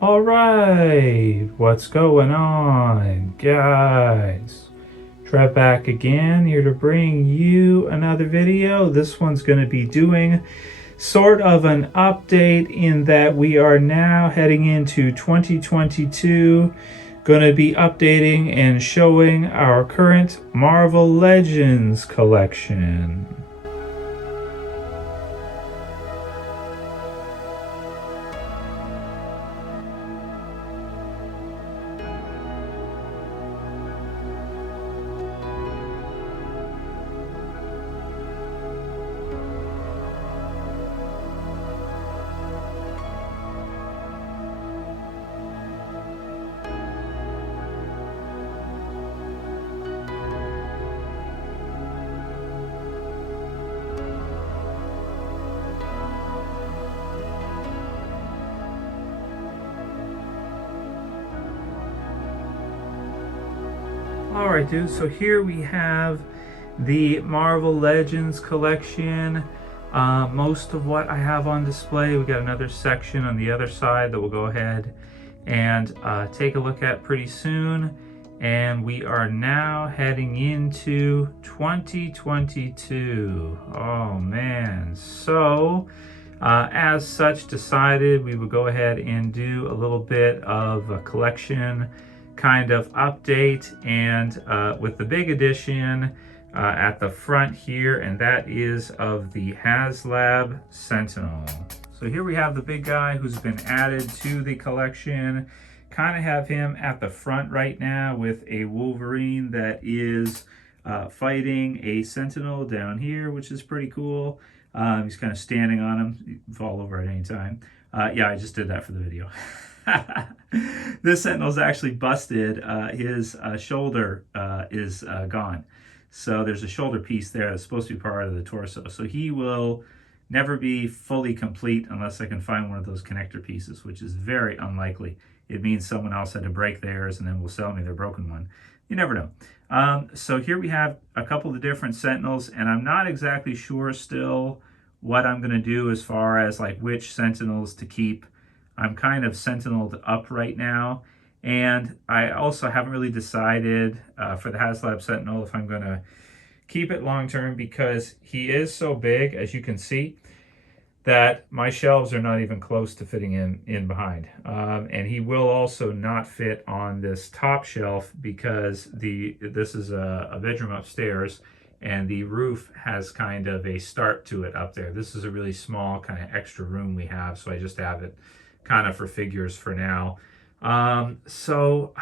All right, what's going on, guys? Trev back again, here to bring you another video. This one's going to be doing sort of an update in that we are now heading into 2022. Going to be updating and showing our current Marvel Legends collection. Alright, dude, so here we have the Marvel Legends collection. Most of what I have on display. We got another section on the other side that we'll go ahead and take a look at pretty soon. And we are now heading into 2022. Oh man. So, as such, decided we would go ahead and do a little bit of a collection kind of update, and with the big addition at the front here, and that is of the HasLab Sentinel. So here we have the big guy who's been added to the collection. Kind of have him at the front right now with a Wolverine that is fighting a Sentinel down here, which is pretty cool. He's kind of standing on him. You can fall over at any time. Yeah, I just did that for the video. This Sentinel's actually busted. His shoulder is gone. So there's a shoulder piece there that's supposed to be part of the torso. So he will never be fully complete unless I can find one of those connector pieces, which is very unlikely. It means someone else had to break theirs and then will sell me their broken one. You never know. So here we have a couple of different Sentinels, and I'm not exactly sure still what I'm going to do as far as like which Sentinels to keep. I'm kind of Sentineled up right now, and I also haven't really decided for the HasLab Sentinel if I'm going to keep it long term, because he is so big, as you can see, that my shelves are not even close to fitting in behind. And he will also not fit on this top shelf because this is a bedroom upstairs, and the roof has kind of a start to it up there. This is a really small kind of extra room we have, so I just have it kind of for figures for now. So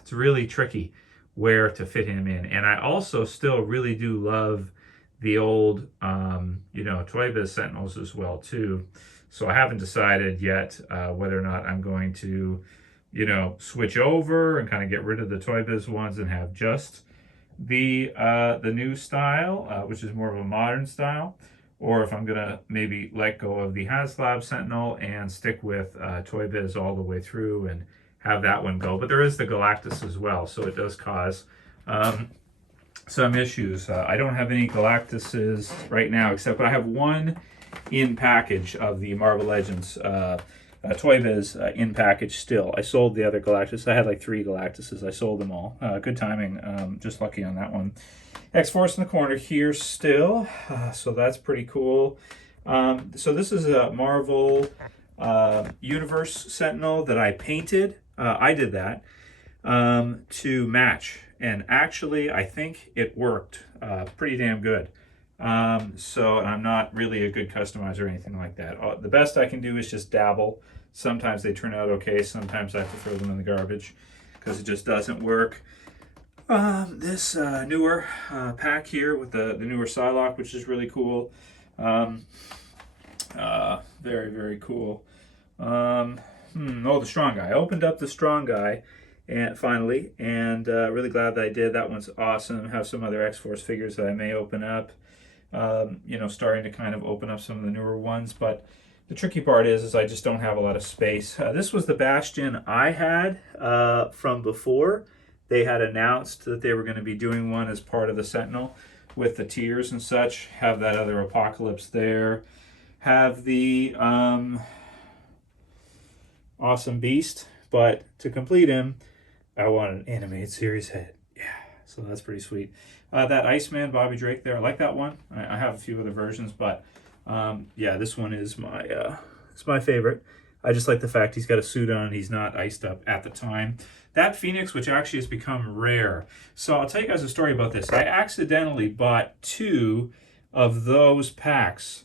it's really tricky where to fit him in. And I also still really do love the old, Toy Biz Sentinels as well too. So I haven't decided yet whether or not I'm going to, switch over and kind of get rid of the Toy Biz ones and have just the new style, which is more of a modern style, or if I'm gonna maybe let go of the HasLab Sentinel and stick with Toy Biz all the way through and have that one go. But there is the Galactus as well, so it does cause some issues. I don't have any Galactuses right now, except I have one in package of the Marvel Legends Toy Biz in package still. I sold the other Galactus. I had like 3 Galactuses. I sold them all. Good timing. Just lucky on that one. X-Force in the corner here still. So that's pretty cool. So this is a Marvel Universe Sentinel that I painted. I did that to match. And actually, I think it worked pretty damn good. So I'm not really a good customizer or anything like that. The best I can do is just dabble. Sometimes they turn out okay. Sometimes I have to throw them in the garbage because it just doesn't work. This newer pack here with the newer Psylocke, which is really cool. Very, very cool. Oh, the Strong Guy. I opened up the Strong Guy and finally, and really glad that I did. That one's awesome. Have some other X-Force figures that I may open up. Starting to kind of open up some of the newer ones, but the tricky part is I just don't have a lot of space. This was the Bastion I had from before. They had announced that they were going to be doing one as part of the Sentinel with the tiers and such. Have that other Apocalypse there. Have the awesome beast. But to complete him, I want an animated series head. Yeah, so that's pretty sweet. That Iceman Bobby Drake there, I like that one. I have a few other versions, but yeah, this one is it's my favorite. I just like the fact he's got a suit on. He's not iced up at the time. That Phoenix, which actually has become rare. So I'll tell you guys a story about this. I accidentally bought 2 of those packs,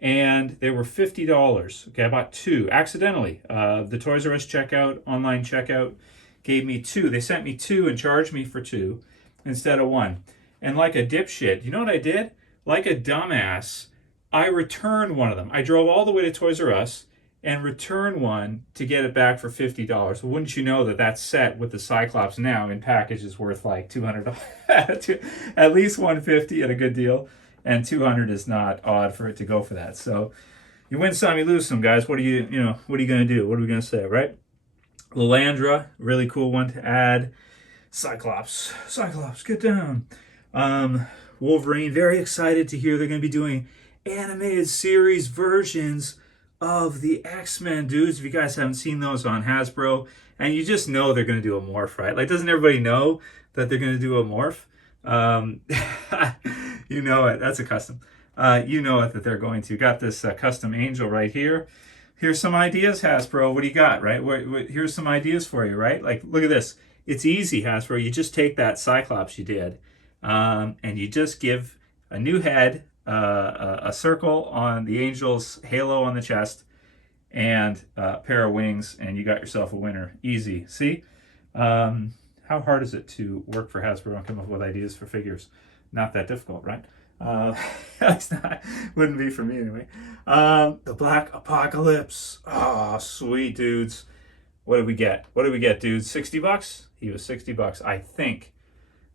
and they were $50. Okay, I bought 2 accidentally. The Toys R Us checkout, online checkout, gave me 2. They sent me 2 and charged me for 2 instead of 1. And like a dipshit, you know what I did? Like a dumbass, I returned one of them. I drove all the way to Toys R Us and returned one to get it back for $50. Well, wouldn't you know that that set with the Cyclops now in package is worth like $200, at least $150 at a good deal, and $200 is not odd for it to go for that. So you win some, you lose some, guys. What are you gonna do? What are we gonna say, right? Lilandra, really cool one to add. Cyclops, get down. Wolverine, very excited to hear they're gonna be doing animated series versions of the X-Men, dudes. If you guys haven't seen those on Hasbro, and you just know they're going to do a morph, right? Like, doesn't everybody know that they're going to do a morph? You know it. That's a custom. You know it that they're going to. Got this custom angel right here. Here's some ideas, Hasbro. What do you got, right? Here's some ideas for you, right? Like, look at this. It's easy, Hasbro. You just take that Cyclops you did, and you just give a new head, a circle on the angel's halo on the chest, and a pair of wings, and you got yourself a winner. Easy. See? How hard is it to work for Hasbro and come up with ideas for figures? Not that difficult, right? It's not. Wouldn't be for me anyway. The Black Apocalypse. Oh, sweet, dudes. What did we get? What did we get, dudes? $60? He was $60, I think.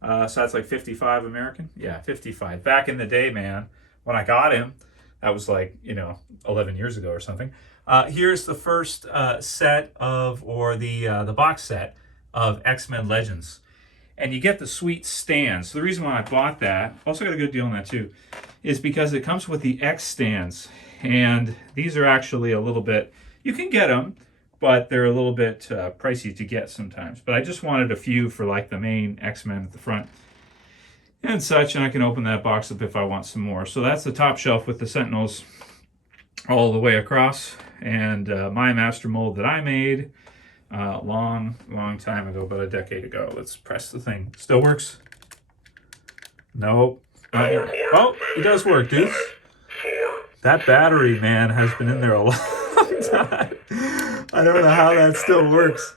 So that's like 55 American? Yeah, 55. Back in the day, man, when I got him, that was like, 11 years ago or something. Here's the first set of, or the box set of X-Men Legends. And you get the sweet stands. So the reason why I bought that, also got a good deal on that too, is because it comes with the X stands. And these are actually a little bit, you can get them, but they're a little bit pricey to get sometimes. But I just wanted a few for like the main X-Men at the front and such, and I can open that box up if I want some more. So that's the top shelf with the Sentinels all the way across, and my master mold that I made long time ago, about a decade ago. Let's press the thing. Still works? Nope. Oh, it does work, dude. That battery, man, has been in there a long time. I don't know how that still works.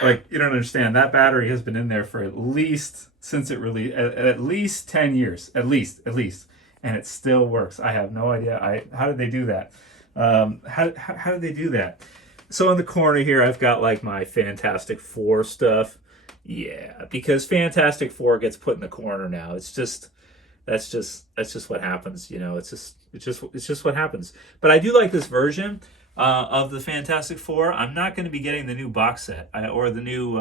Like, you don't understand. That battery has been in there for at least, since it released, at least 10 years. At least. And it still works. I have no idea. How did they do that? How did they do that? So in the corner here, I've got like my Fantastic Four stuff. Yeah, because Fantastic Four gets put in the corner now. It's just, that's just what happens. It's just what happens. But I do like this version of the Fantastic Four. I'm not going to be getting the new box set or the new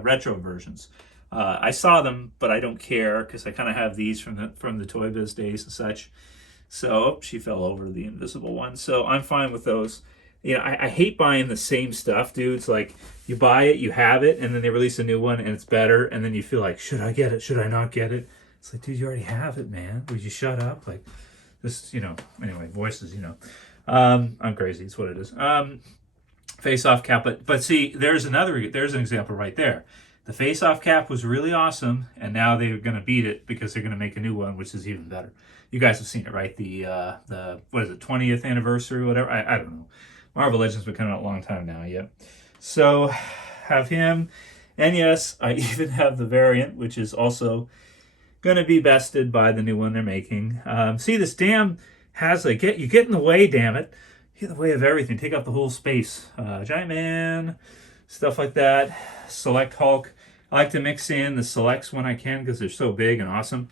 retro versions. I saw them, but I don't care because I kind of have these from the Toy Biz days and such. So she fell over, the invisible one. So I'm fine with those. I hate buying the same stuff, dude. It's like you buy it, you have it, and then they release a new one and it's better, and then you feel like, should I get it? Should I not get it? It's like, dude, you already have it, man. Would you shut up? Like, this, anyway, voices, I'm crazy. It's what it is. Face-off cap, but see, there's an example right there. The face-off cap was really awesome, and now they're going to beat it because they're going to make a new one, which is even better. You guys have seen it, right? The what is it, 20th anniversary, whatever? I don't know. Marvel Legends been coming out a long time now, yeah. So, have him. And yes, I even have the variant, which is also going to be bested by the new one they're making. See, this damn has you get in the way, damn it. You get in the way of everything. Take up the whole space. Giant Man, stuff like that. Select Hulk. I like to mix in the selects when I can because they're so big and awesome.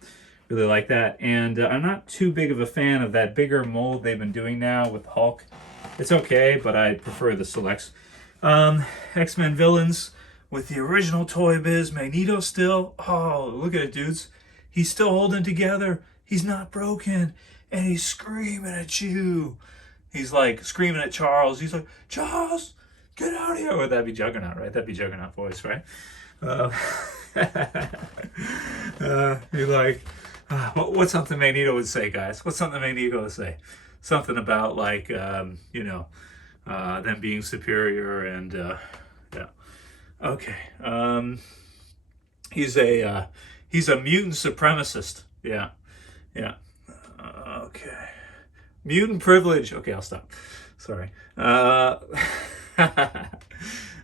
Really like that. And I'm not too big of a fan of that bigger mold they've been doing now with Hulk. It's okay, but I prefer the selects. X-Men villains with the original Toy Biz. Magneto still. Oh, look at it, dudes. He's still holding together. He's not broken. And he's screaming at you. He's like screaming at Charles. He's like, Charles, Get out of here. Would that be Juggernaut, right? That'd be Juggernaut voice, right? Uh, you're like, what's something Magneto would say, guys? What's something Magneto would say? Something about like, you know, them being superior and yeah. Okay. He's a mutant supremacist. Yeah. Yeah. Okay. Mutant privilege. Okay, I'll stop. Sorry.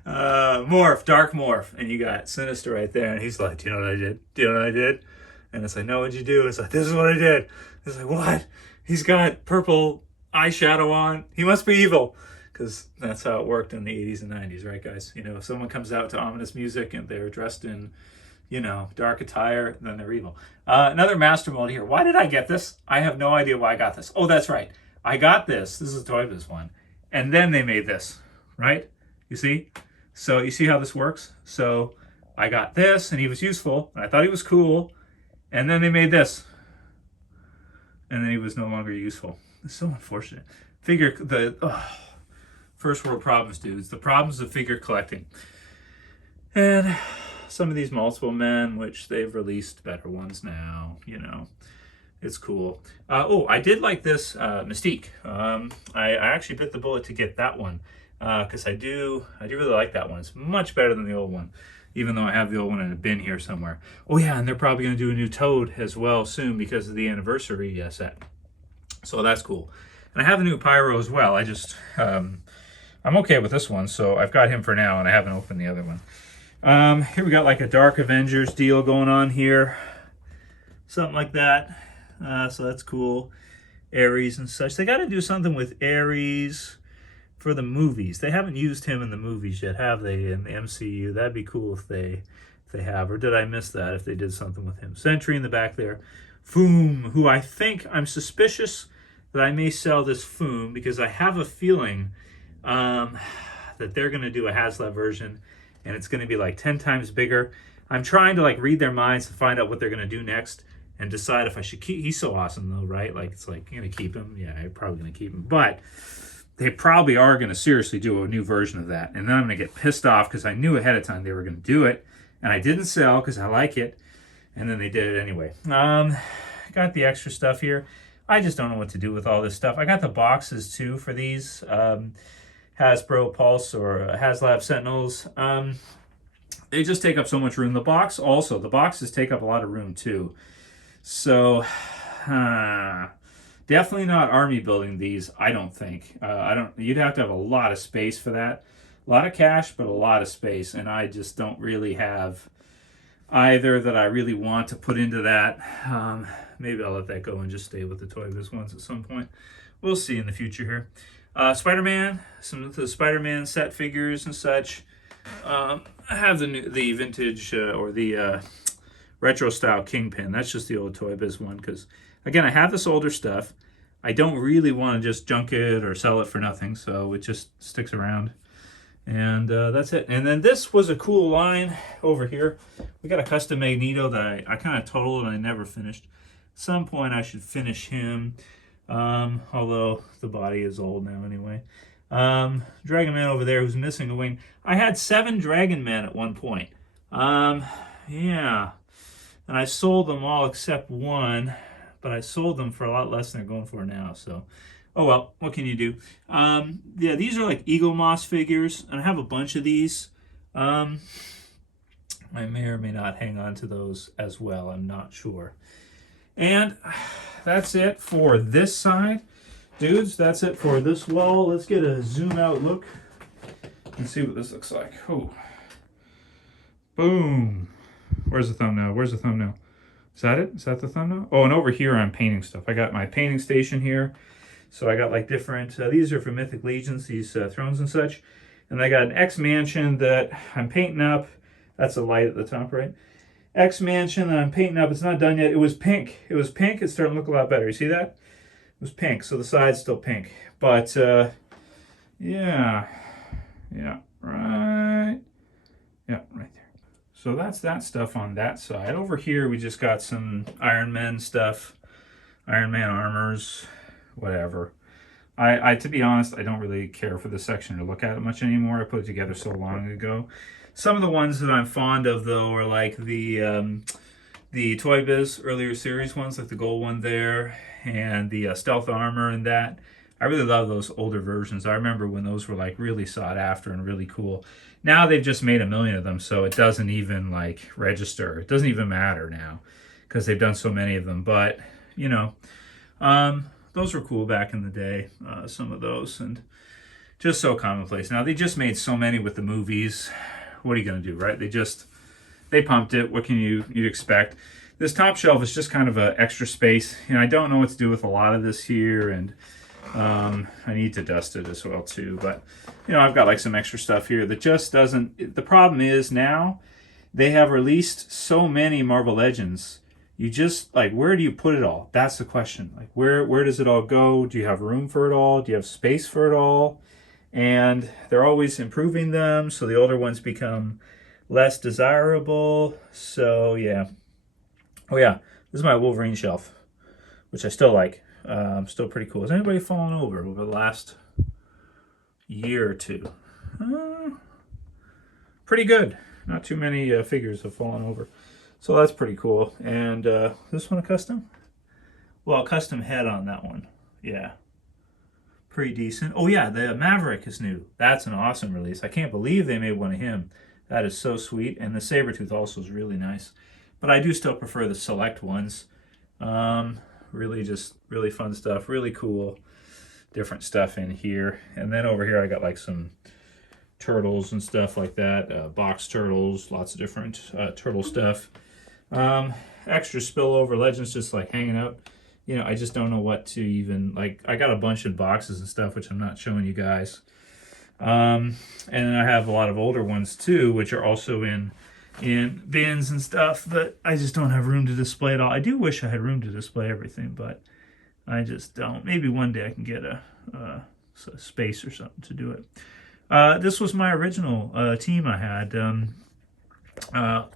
Morph, dark morph, and you got Sinister right there, and he's like, "Do you know what I did? Do you know what I did?" And it's like, "No, what'd you do?" It's like, "This is what I did." It's like, "What?" He's got purple eyeshadow on. He must be evil, because that's how it worked in the 80s and 90s, right, guys? You know, if someone comes out to ominous music and they're dressed in, you know, dark attire, then they're evil. Another master mode here. Why did I get this? I have no idea why I got this. Oh, that's right. I got this. This is a Toy Biz one. And then they made this, right? You see? So you see how this works? So I got this, and he was useful, and I thought he was cool, and then they made this. And then he was no longer useful. It's so unfortunate. First world problems, dudes. The problems of figure collecting. And some of these multiple men, which they've released better ones now, you know. It's cool. I did like this Mystique. I actually bit the bullet to get that one because I do really like that one. It's much better than the old one, even though I have the old one in a bin here somewhere. Oh yeah, and they're probably going to do a new Toad as well soon because of the anniversary set. So that's cool. And I have the new Pyro as well. I just I'm okay with this one, so I've got him for now, and I haven't opened the other one. Here we got like a Dark Avengers deal going on here, something like that. So that's cool. Ares and such. They got to do something with Ares for the movies. They haven't used him in the movies yet, have they? In the MCU, that'd be cool if they have. Or did I miss that? If they did something with him. Sentry in the back there. Foom, who I'm suspicious that I may sell this Foom because I have a feeling that they're going to do a HasLab version, and it's going to be like 10 times bigger. I'm trying to like read their minds to find out what they're going to do next and decide if I should keep. He's so awesome though, right? Like, it's like, you're going to keep him? Yeah, I'm probably going to keep him. But they probably are going to seriously do a new version of that. And then I'm going to get pissed off because I knew ahead of time they were going to do it. And I didn't sell because I like it. And then they did it anyway. Got the extra stuff here. I just don't know what to do with all this stuff. I got the boxes too for these Hasbro Pulse or HasLab Sentinels. They just take up so much room. The boxes take up a lot of room too. So, definitely not army building these, I don't think. You'd have to have a lot of space for that. A lot of cash, but a lot of space. And I just don't really have either that I really want to put into that. Maybe I'll let that go and just stay with the Toy Biz ones at some point. We'll see in the future here. Spider-Man, some of the Spider-Man set figures and such. I have the vintage or the retro style Kingpin. That's just the old Toy Biz one because, again, I have this older stuff. I don't really want to just junk it or sell it for nothing, so it just sticks around. And that's it. And then this was a cool line over here. We got a custom Magneto that I kind of totaled and I never finished. At some point I should finish him, although the body is old now anyway. Dragon Man over there who's missing a wing. I had 7 Dragon Men at one point. Yeah. And I sold them all except one, but I sold them for a lot less than they're going for now, so oh well, what can you do? Yeah, these are like Eagle Moss figures, and I have a bunch of these. I may or may not hang on to those as well, I'm not sure. And that's it for this side. Dudes, that's it for this wall. Let's get a zoom out look and see what this looks like. Oh. Boom. Where's the thumbnail? Where's the thumbnail? Is that it? Is that the thumbnail? Oh, and over here I'm painting stuff. I got my painting station here. So I got like different, these are for Mythic Legions, these thrones and such. And I got an X Mansion that I'm painting up. That's a light at the top, right? X Mansion that I'm painting up. It's not done yet. It was pink. It was pink. It's starting to look a lot better. You see that? It was pink, so the side's still pink. But, yeah. Yeah, right. Yeah, right there. So that's that stuff on that side. Over here, we just got some Iron Man stuff. Iron Man armors, whatever. I to be honest, I don't really care for this section to look at it much anymore. I put it together so long ago. Some of the ones that I'm fond of, though, are like the Toy Biz earlier series ones, like the gold one there, and the stealth armor and that. I really love those older versions. I remember when those were like really sought after and really cool. Now they've just made a million of them, so it doesn't even like register. It doesn't even matter now because they've done so many of them. But you know, those were cool back in the day. Some of those, and just so commonplace. Now they just made so many with the movies. What are you gonna do, right? They pumped it. What can you'd expect? This top shelf is just kind of an extra space, and I don't know what to do with a lot of this here, and I need to dust it as well too. But you know, I've got like some extra stuff here that just doesn't. The problem is now they have released so many Marvel Legends. You just like, where do you put it all? That's the question. Like, where does it all go? Do you have room for it all? Do you have space for it all? And they're always improving them, so the older ones become less desirable. So yeah. Oh yeah, this is my Wolverine shelf, which I still like. Still pretty cool. Has anybody fallen over the last year or two? Pretty good. Not too many figures have fallen over. So that's pretty cool. And this one a custom? Well, a custom head on that one. Yeah. Pretty decent. Oh yeah, the Maverick is new. That's an awesome release. I can't believe they made one of him. That is so sweet. And the Sabretooth also is really nice. But I do still prefer the select ones. Really just really fun stuff. Really cool different stuff in here. And then over here I got like some turtles and stuff like that. Box turtles, lots of different turtle stuff. Extra spillover Legends just like hanging out. You know, I just don't know what to even, like, I got a bunch of boxes and stuff, which I'm not showing you guys. And then I have a lot of older ones too, which are also in bins and stuff, but I just don't have room to display it all. I do wish I had room to display everything, but I just don't. Maybe one day I can get a space or something to do it. This was my original team I had,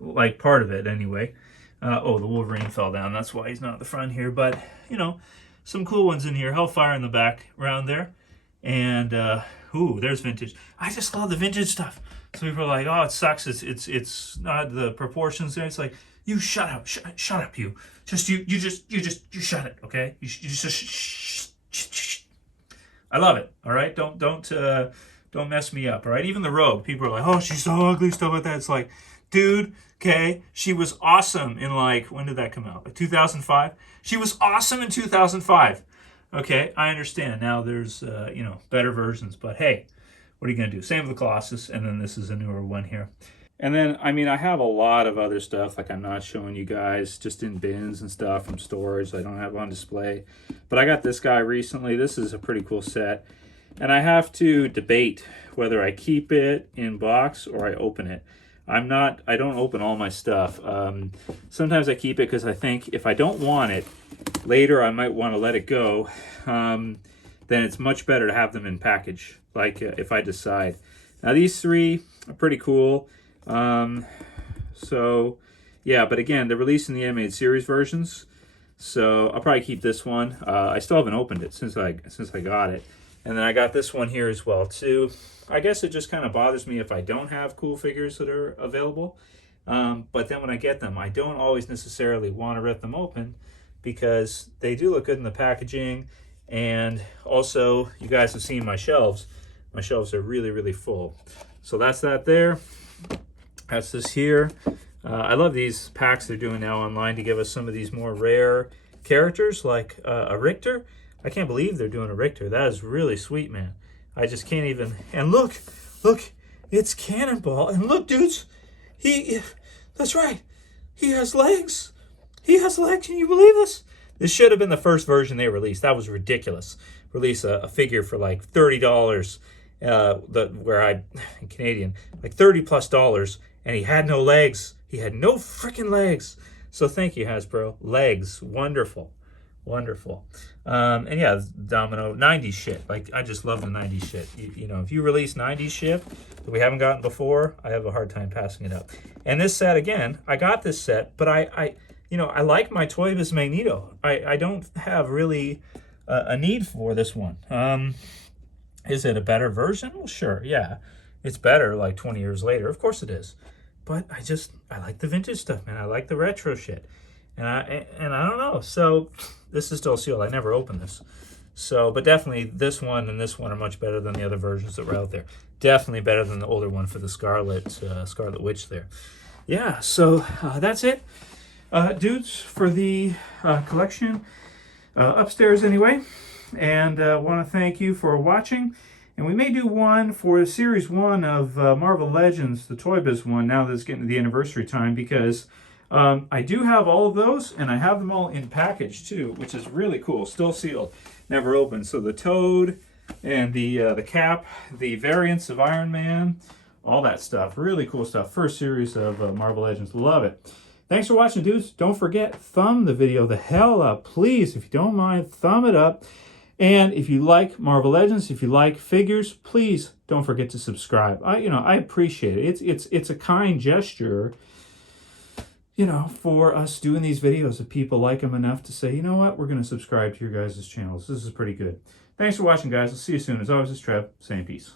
like part of it anyway. Oh, the Wolverine fell down. That's why he's not at the front here. But, you know, some cool ones in here. Hellfire in the back around there. And, ooh, there's vintage. I just love the vintage stuff. So people are like, oh, it sucks. It's not the proportions there. It's like, you shut up. Shut up, you. You shut it, okay? You just shh. I love it, all right? Don't mess me up, all right? Even the Rogue, people are like, oh, she's so ugly, stuff like that. It's like, dude, okay, she was awesome in like, when did that come out? Like 2005? She was awesome in 2005. Okay, I understand. Now there's, you know, better versions, but hey, what are you going to do? Same with the Colossus, and then this is a newer one here. And then, I mean, I have a lot of other stuff, like I'm not showing you guys, just in bins and stuff from stores. I don't have on display. But I got this guy recently. This is a pretty cool set. And I have to debate whether I keep it in box or I open it. I don't open all my stuff. Sometimes I keep it because I think if I don't want it, later I might want to let it go. Then it's much better to have them in package, like if I decide. Now these three are pretty cool. So yeah, but again, they're releasing the animated series versions. So I'll probably keep this one. I still haven't opened it since I got it. And then I got this one here as well too. I guess it just kind of bothers me if I don't have cool figures that are available. But then when I get them, I don't always necessarily want to rip them open because they do look good in the packaging. And also, you guys have seen my shelves. My shelves are really, really full. So that's that there. That's this here. I love these packs they're doing now online to give us some of these more rare characters like a Richter. I can't believe they're doing a Richter. That is really sweet, man. I just can't even. And look, it's Cannonball. And look, dudes, that's right. He has legs. He has legs. Can you believe this? This should have been the first version they released. That was ridiculous. Release a figure for like $30, in Canadian, like $30+, and he had no legs. He had no freaking legs. So thank you, Hasbro. Legs, wonderful. Wonderful. And yeah, Domino, 90s shit. Like, I just love the 90s shit. You know, if you release 90s shit that we haven't gotten before, I have a hard time passing it up. And this set, again, I got this set, but I like my Toy Biz Magneto. I don't have really a need for this one. Is it a better version? Well, sure, yeah. It's better like 20 years later. Of course it is. But I like the vintage stuff, man. I like the retro shit. And I don't know. So this is still sealed. I never opened this. So, but definitely this one and this one are much better than the other versions that were out there. Definitely better than the older one for the Scarlet Witch there. Yeah, so that's it. Dudes, for the collection upstairs anyway. And want to thank you for watching. And we may do one for Series 1 of Marvel Legends, the Toy Biz one, now that it's getting to the anniversary time, because I do have all of those, and I have them all in package too, which is really cool. Still sealed, never opened. So the Toad and the Cap, the variants of Iron Man, all that stuff. Really cool stuff. First series of Marvel Legends. Love it. Thanks for watching, dudes. Don't forget, thumb the video the hell up. Please, if you don't mind, thumb it up. And if you like Marvel Legends, if you like figures, please don't forget to subscribe. I appreciate it. It's a kind gesture, for us doing these videos if people like them enough to say, you know what, we're going to subscribe to your guys' channels. This is pretty good. Thanks for watching, guys. I'll see you soon. As always, it's Trev saying peace.